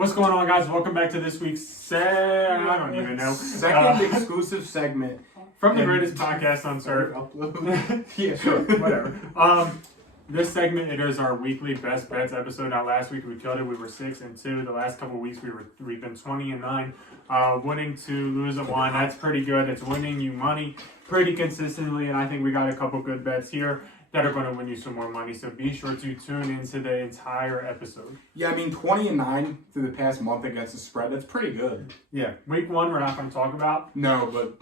What's going on, guys? Welcome back to this week's I don't even know. Second exclusive segment from the greatest podcast on Surf. Upload. Yeah, sure, whatever. This segment, it is our weekly best bets episode. Now, last week we killed it. We were 6-2. The last couple of weeks we've been 20-9. Winning 2, losing 1. That's pretty good. It's winning you money pretty consistently, and I think we got a couple good bets here that are going to win you some more money. So be sure to tune into the entire episode. Yeah, I mean 20-9 through the past month against the spread. That's pretty good. Yeah, week 1 we're not going to talk about. No, but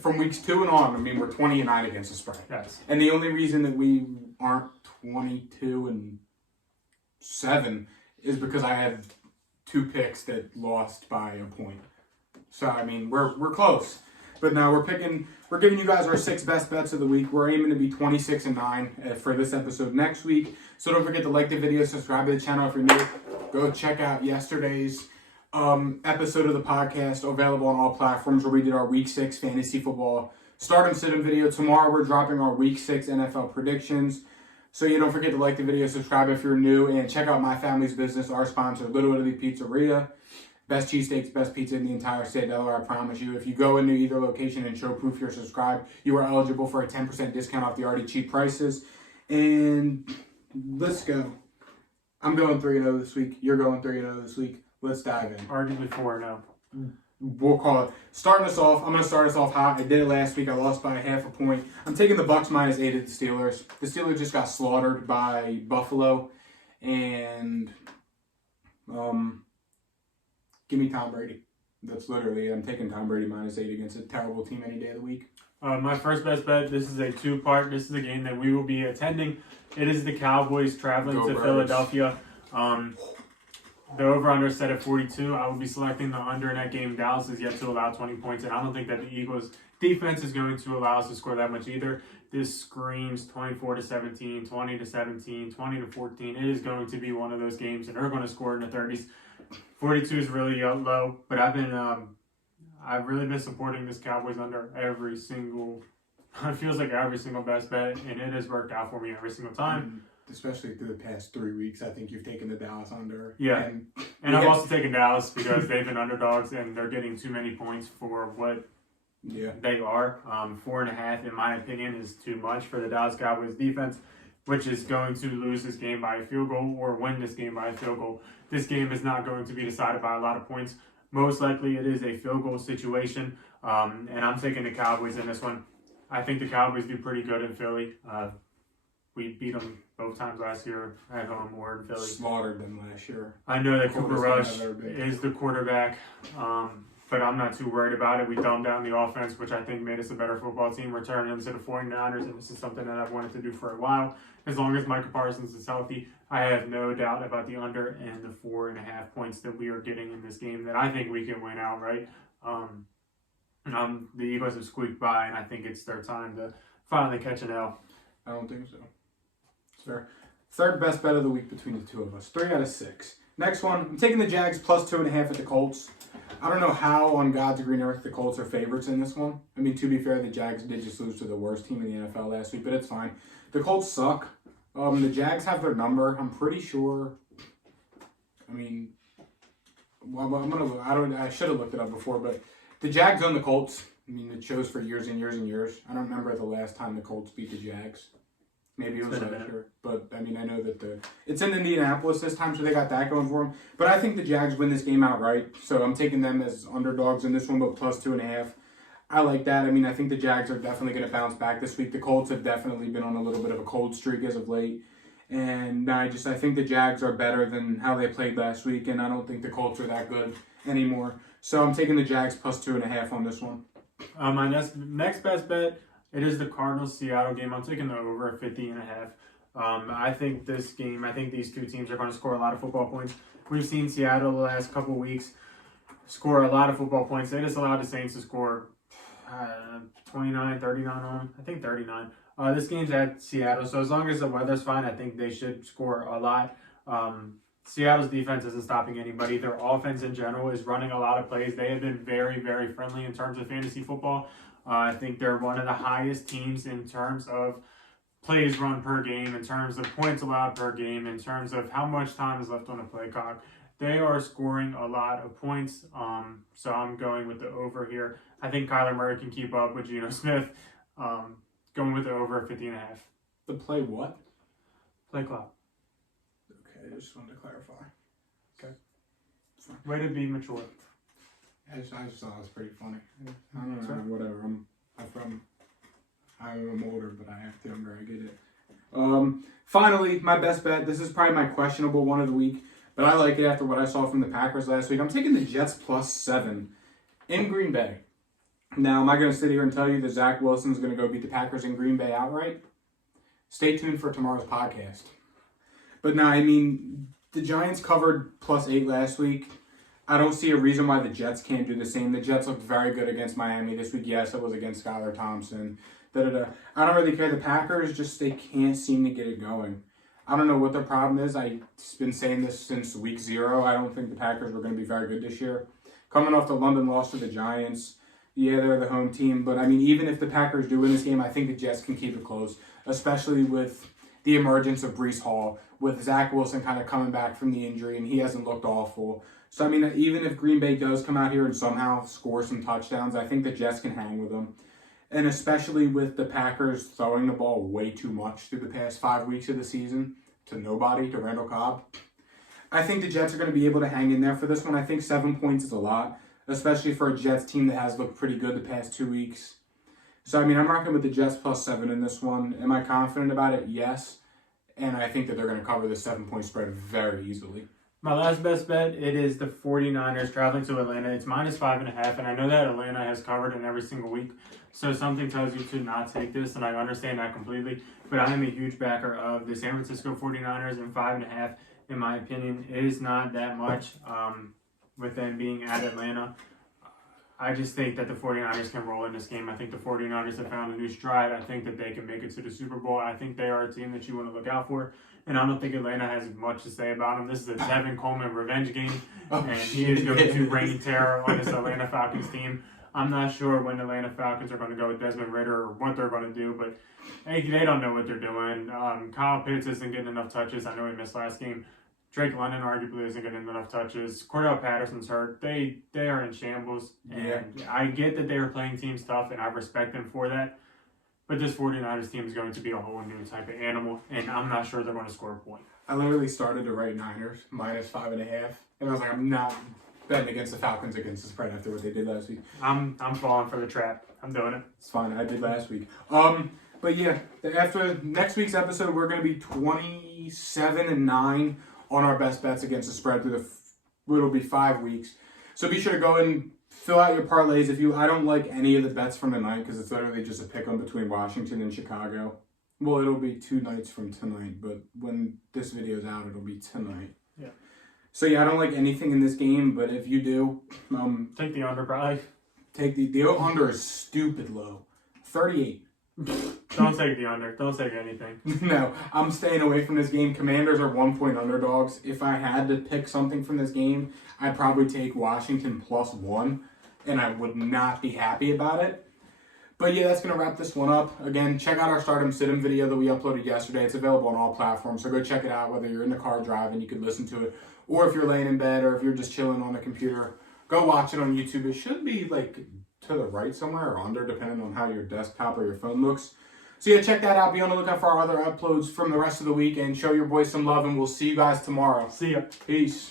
from weeks 2 and on, I mean we're 20-9 against the spread. Yes. And the only reason that we aren't 22-7 is because I had 2 picks that lost by a point. So I mean we're close. But now we're giving you guys our 6 best bets of the week. We're aiming to be 26-9 for this episode next week. So don't forget to like the video, subscribe to the channel if you're new. Go check out yesterday's episode of the podcast, available on all platforms, where we did our Week 6 fantasy football start and sit-in video. Tomorrow we're dropping our Week 6 NFL predictions. So you don't forget to like the video, subscribe if you're new, and check out My Family's Business, our sponsor, Little Italy Pizzeria. Best cheesesteaks, best pizza in the entire state of Delaware, I promise you. If you go into either location and show proof you're subscribed, you are eligible for a 10% discount off the already cheap prices. And let's go. I'm going 3-0 this week. You're going 3-0 this week. Let's dive in. Arguably 4-0. We'll call it. Starting us off, I'm going to start us off hot. I did it last week. I lost by half a point. I'm taking the Bucs -8 at the Steelers. The Steelers just got slaughtered by Buffalo. And give me Tom Brady. That's literally it. I'm taking Tom Brady -8 against a terrible team any day of the week. My first best bet, this is a 2-part. This is a game that we will be attending. It is the Cowboys traveling to Philadelphia. The over-under set at 42. I will be selecting the under in that game. Dallas is yet to allow 20 points, and I don't think that the Eagles' defense is going to allow us to score that much either. This screams 24-17, 20-17, 20-14. It is going to be one of those games, and they're going to score in the 30s. 42 is really low, but I've really been supporting this Cowboys under every single. It feels like every single best bet, and it has worked out for me every single time. Especially through the past 3 weeks, I think you've taken the Dallas under. Yeah, and I've also taken Dallas because they've been underdogs and they're getting too many points for what they are. 4.5, in my opinion, is too much for the Dallas Cowboys defense, which is going to lose this game by a field goal or win this game by a field goal. This game is not going to be decided by a lot of points. Most likely it is a field goal situation, and I'm taking the Cowboys in this one. I think the Cowboys do pretty good in Philly. We beat them both times last year at home or in Philly. Slaughtered them last year. I know that Cooper Rush is the quarterback, but I'm not too worried about it. We dumbed down the offense, which I think made us a better football team, returning them to the 49ers, and this is something that I've wanted to do for a while. As long as Micah Parsons is healthy, I have no doubt about the under and the 4.5 points that we are getting in this game that I think we can win outright. The Eagles have squeaked by, and I think it's their time to finally catch an L. I don't think so. It's fair. Third best bet of the week between the two of us. 3 out of 6. Next one, I'm taking the Jags +2.5 at the Colts. I don't know how on God's green earth the Colts are favorites in this one. I mean, to be fair, the Jags did just lose to the worst team in the NFL last week, but it's fine. The Colts suck. The Jags have their number. I'm pretty sure. I mean, I should have looked it up before, but the Jags own the Colts. I mean, it shows for years and years and years. I don't remember the last time the Colts beat the Jags. Maybe it was last year. But, I mean, I know that it's in Indianapolis this time, so they got that going for them. But I think the Jags win this game outright. So I'm taking them as underdogs in this one, but +2.5. I like that. I mean, I think the Jags are definitely going to bounce back this week. The Colts have definitely been on a little bit of a cold streak as of late. And I think the Jags are better than how they played last week, and I don't think the Colts are that good anymore. So I'm taking the Jags +2.5 on this one. My next best bet, it is the Cardinals-Seattle game. I'm taking the over at 50.5. I think this game, these two teams are going to score a lot of football points. We've seen Seattle the last couple weeks score a lot of football points. They just allowed the Saints to score 29, 39 on them. I think 39. This game's at Seattle, so as long as the weather's fine, I think they should score a lot. Seattle's defense isn't stopping anybody. Their offense in general is running a lot of plays. They have been very, very friendly in terms of fantasy football. I think they're one of the highest teams in terms of plays run per game, in terms of points allowed per game, in terms of how much time is left on the play clock. they are scoring a lot of points. So I'm going with the over here. I think Kyler Murray can keep up with Geno Smith. Going with the over 50.5. The play what? Play clock. Okay, I just wanted to clarify. Okay. Way to be mature. I just thought it was pretty funny. I don't know, whatever. I'm older, but I have younger. I get it. Finally, my best bet. This is probably my questionable one of the week, but I like it after what I saw from the Packers last week. I'm taking the Jets +7 in Green Bay. Now, am I going to sit here and tell you that Zach Wilson's going to go beat the Packers in Green Bay outright? Stay tuned for tomorrow's podcast. But no, I mean, the Giants covered +8 last week. I don't see a reason why the Jets can't do the same. The Jets looked very good against Miami this week. Yes, it was against Skylar Thompson. I don't really care. The Packers, just they can't seem to get it going. I don't know what their problem is. I've been saying this since week 0. I don't think the Packers were going to be very good this year. Coming off the London loss to the Giants, yeah, they're the home team. But, I mean, even if the Packers do win this game, I think the Jets can keep it close, especially with the emergence of Breece Hall, with Zach Wilson kind of coming back from the injury, and he hasn't looked awful. So, I mean, even if Green Bay does come out here and somehow score some touchdowns, I think the Jets can hang with them. And especially with the Packers throwing the ball way too much through the past 5 weeks of the season to nobody, to Randall Cobb. I think the Jets are going to be able to hang in there for this one. I think 7 points is a lot, especially for a Jets team that has looked pretty good the past 2 weeks. So, I mean, I'm rocking with the Jets +7 in this one. Am I confident about it? Yes. And I think that they're going to cover the 7-point spread very easily. My last best bet, it is the 49ers traveling to Atlanta. It's -5.5, and I know that Atlanta has covered in every single week. So something tells you to not take this, and I understand that completely. But I am a huge backer of the San Francisco 49ers, and 5.5, in my opinion, is not that much with them being at Atlanta. I just think that the 49ers can roll in this game. I think the 49ers have found a new stride. I think that they can make it to the Super Bowl. I think they are a team that you want to look out for. And I don't think Atlanta has much to say about them. This is a Tevin Coleman revenge game, and he is going to reign terror on this Atlanta Falcons team. I'm not sure when the Atlanta Falcons are going to go with Desmond Ridder or what they're going to do, but hey, they don't know what they're doing. Kyle Pitts isn't getting enough touches. I know he missed last game. Drake London arguably isn't getting enough touches. Cordell Patterson's hurt. They are in shambles, and I get that they are playing teams tough, and I respect them for that. But this 49ers team is going to be a whole new type of animal, and I'm not sure they're going to score a point. I literally started to write Niners -5.5, and I was like, I'm not betting against the Falcons against the spread after what they did last week. I'm falling for the trap. I'm doing it. It's fine. I did last week. But yeah, after next week's episode, we're going to be 27-9 on our best bets against the spread through it'll be 5 weeks. So be sure to go and fill out your parlays. I don't like any of the bets from the night because it's literally just a pick 'em between Washington and Chicago. Well, it'll be 2 nights from tonight, but when this video's out, it'll be tonight. Yeah. So yeah, I don't like anything in this game, but if you do, take the under probably. Take the under is stupid low, 38. Don't take the under. Don't take anything. No, I'm staying away from this game. Commanders are 1-point underdogs. If I had to pick something from this game, I'd probably take Washington +1, and I would not be happy about it. But yeah, that's going to wrap this one up. Again, check out our Start 'em Sit 'em video that we uploaded yesterday. It's available on all platforms, so go check it out, whether you're in the car driving, you can listen to it, or if you're laying in bed, or if you're just chilling on the computer, go watch it on YouTube. It should be like to the right somewhere or under, depending on how your desktop or your phone looks. So yeah, check that out. Be on the lookout for our other uploads from the rest of the week, and show your boys some love, and we'll see you guys tomorrow. See ya. Peace.